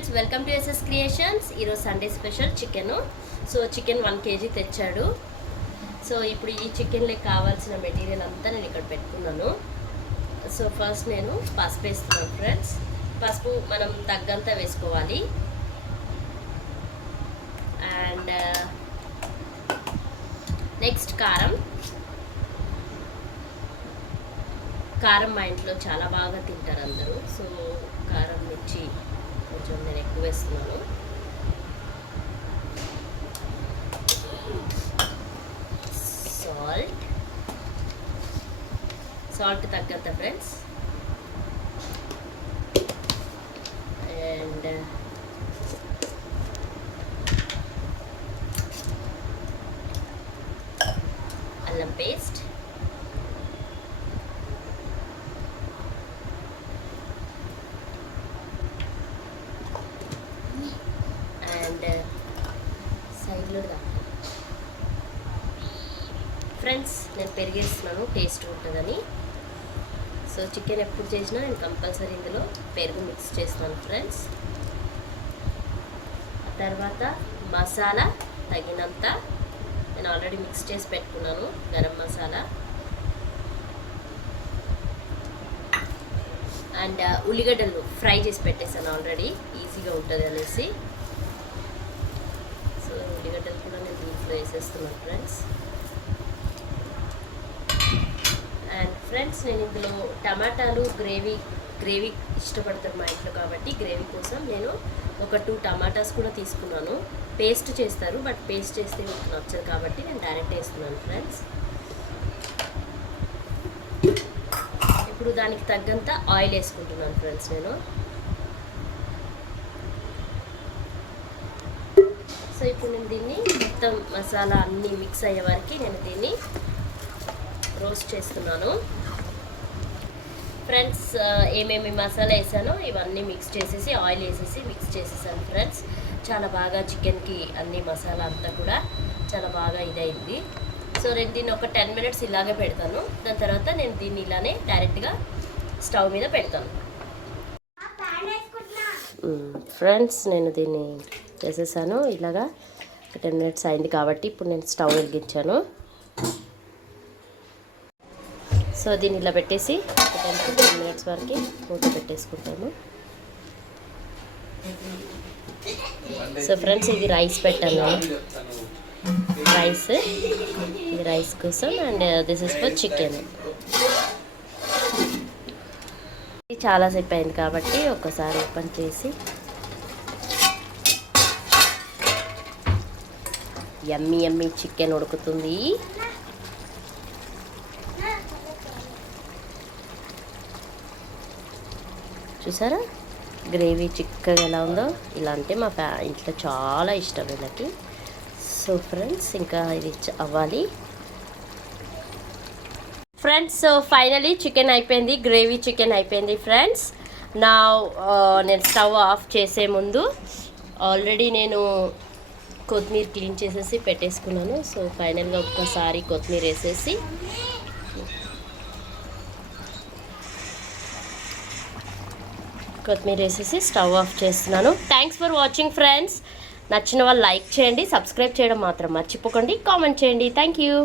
Friends, welcome to SS Creations. ఈరోజు Sunday special chicken. So chicken 1 kg తెచ్చాడు. So ఇప్పుడు ఈ చికెన్లోకి కావాల్సిన మెటీరియల్ అంతా నేను ఇక్కడ పెట్టుకున్నాను. సో ఫస్ట్ నేను పసుపు వేస్తున్నాను ఫ్రెండ్స్. పసుపు మనం తగ్గంత వేసుకోవాలి. అండ్ నెక్స్ట్ కారం మా ఇంట్లో చాలా బాగా తింటారు అందరూ. సో కారం మిర్చి కొంచెం నేను ఎక్కువ వేస్తున్నాను. సాల్ట్ తగ్గంత ఫ్రెండ్స్. అండ్ అల్లం పేస్ట్, సైడ్లో ఫ్రెండ్స్ నేను పెరిగేస్తున్నాను టేస్ట్ ఉంటుందని. సో చికెన్ ఎప్పుడు చేసినా నేను కంపల్సరీ ఇందులో పెరుగు మిక్స్ చేస్తున్నాను ఫ్రెండ్స్. తర్వాత మసాలా తగినంత నేను ఆల్రెడీ మిక్స్ చేసి పెట్టుకున్నాను. గరం మసాలా అండ్ ఉల్లిగడ్డలు ఫ్రై చేసి పెట్టేసాను ఆల్రెడీ, ఈజీగా ఉంటుంది అనేసి. సో ఉల్లిగడ్డలు కూడా నేను దీంట్లో వేసేస్తున్నాను ఫ్రెండ్స్. అండ్ ఫ్రెండ్స్ నేను ఇందులో టమాటాలు గ్రేవీ ఇష్టపడతాను మా ఇంట్లో, కాబట్టి గ్రేవీ కోసం నేను ఒక 2 టమాటాస్ కూడా తీసుకున్నాను. పేస్ట్ చేస్తారు, బట్ పేస్ట్ చేస్తే మీకు నచ్చదు కాబట్టి నేను డైరెక్ట్ వేస్తున్నాను ఫ్రెండ్స్. ఇప్పుడు దానికి తగ్గంత ఆయిల్ వేసుకుంటున్నాను ఫ్రెండ్స్ నేను. సో ఇప్పుడు నేను దీన్ని మొత్తం మసాలా అన్నీ మిక్స్ అయ్యే వరకు నేను దీన్ని రోస్ట్ చేస్తున్నాను ఫ్రెండ్స్. ఏమేమి మసాలా వేసానో ఇవన్నీ మిక్స్ చేసేసి ఆయిల్ వేసేసి మిక్స్ చేసేసాను ఫ్రెండ్స్. చాలా బాగా చికెన్కి అన్ని మసాలా అంతా కూడా చాలా బాగా ఇదైంది. సో నేను దీన్ని ఒక 10 minutes ఇలాగే పెడతాను. దాని తర్వాత నేను దీన్ని ఇలానే డైరెక్ట్గా స్టవ్ మీద పెడతాను ఫ్రెండ్స్. నేను దీన్ని చేసేసాను ఇలాగా 10 minutes అయింది కాబట్టి ఇప్పుడు నేను స్టవ్ వెలిగించాను. సో దీన్ని ఇలా పెట్టేసి 10 minutes వరకు మూత పెట్టేసుకుంటాను. సో ఫ్రెండ్స్ ఇది రైస్ పెట్టాను, ఇది రైస్ కోసం. And this is for chicken. చాలాసేపు అయింది కాబట్టి ఒకసారి ఓపెన్ చేసి యమ్మీ చికెన్ ఉడుకుతుంది. చూసారా గ్రేవీ చిక్కగా ఎలా ఉందో? ఇలా అంటే మా ఇంట్లో చాలా ఇష్టం వీళ్ళకి. సో ఫ్రెండ్స్ ఇంకా ఇది అవ్వాలి ఫ్రెండ్స్. సో ఫైనలీ చికెన్ అయిపోయింది, గ్రేవీ చికెన్ అయిపోయింది ఫ్రెండ్స్. నా నేను స్టవ్ ఆఫ్ చేసే ముందు ఆల్రెడీ నేను కొత్తిమీర క్లీన్ చేసేసి పెట్టేసుకున్నాను. సో ఫైనల్గా ఒక్కసారి కొత్తిమీర వేసేసి స్టవ్ ఆఫ్ చేస్తున్నాను. Thanks for watching friends. నచ్చిన వాళ్ళు లైక్ చేయండి, సబ్స్క్రైబ్ చేయడం మాత్రం మర్చిపోకండి, కామెంట్ చేయండి. Thank you.